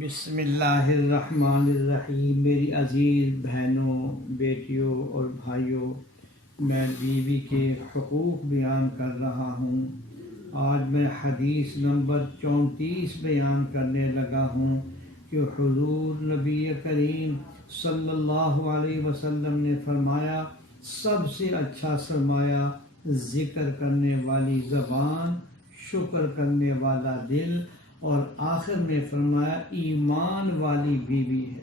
بسم اللہ الرحمن الرحیم۔ میری عزیز بہنوں، بیٹیوں اور بھائیوں، میں بیوی کے حقوق بیان کر رہا ہوں۔ آج میں حدیث نمبر 34 بیان کرنے لگا ہوں کہ حضور نبی کریم صلی اللہ علیہ وسلم نے فرمایا، سب سے اچھا سرمایہ ذکر کرنے والی زبان، شکر کرنے والا دل، اور آخر میں فرمایا ایمان والی بیوی ہے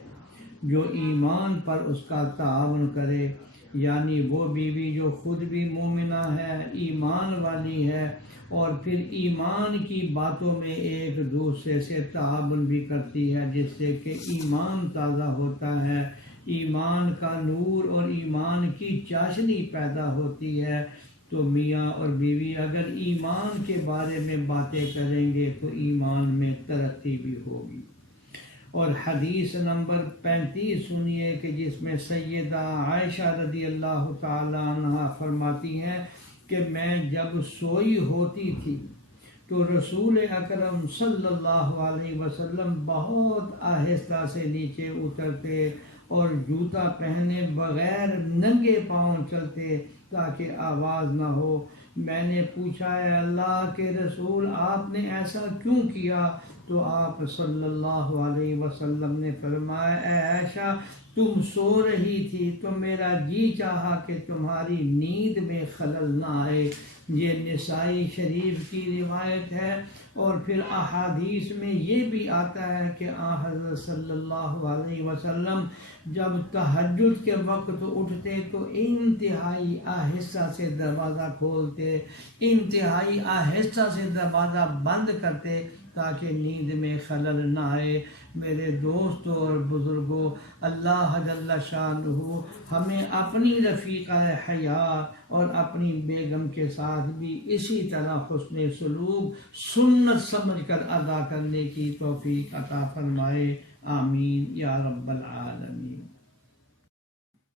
جو ایمان پر اس کا تعاون کرے، یعنی وہ بیوی جو خود بھی مومنہ ہے، ایمان والی ہے، اور پھر ایمان کی باتوں میں ایک دوسرے سے تعاون بھی کرتی ہے، جس سے کہ ایمان تازہ ہوتا ہے، ایمان کا نور اور ایمان کی چاشنی پیدا ہوتی ہے۔ تو میاں اور بیوی اگر ایمان کے بارے میں باتیں کریں گے تو ایمان میں ترقی بھی ہوگی۔ اور حدیث نمبر 35 سنیے کہ جس میں سیدہ عائشہ رضی اللہ تعالی عنہا فرماتی ہیں کہ میں جب سوئی ہوتی تھی تو رسول اکرم صلی اللہ علیہ وسلم بہت آہستہ سے نیچے اترتے اور جوتا پہنے بغیر ننگے پاؤں چلتے تاکہ آواز نہ ہو۔ میں نے پوچھا، اے اللہ کے رسول، آپ نے ایسا کیوں کیا؟ تو آپ صلی اللہ علیہ وسلم نے فرمایا، اے عائشہ، تم سو رہی تھی تو میرا جی چاہا کہ تمہاری نیند میں خلل نہ آئے۔ یہ نسائی شریف کی روایت ہے۔ اور پھر احادیث میں یہ بھی آتا ہے کہ حضرت صلی اللہ علیہ وسلم جب تہجد کے وقت اٹھتے تو انتہائی آہستہ سے دروازہ کھولتے، انتہائی آہستہ سے دروازہ بند کرتے تاکہ نیند میں خلل نہ آئے۔ میرے دوستوں اور بزرگوں، اللہ جل شانہ ہمیں اپنی رفیقہ حیات اور اپنی بیگم کے ساتھ بھی اسی طرح حسن سلوک سنت سمجھ کر ادا کرنے کی توفیق عطا فرمائے، آمین یا رب العالمین۔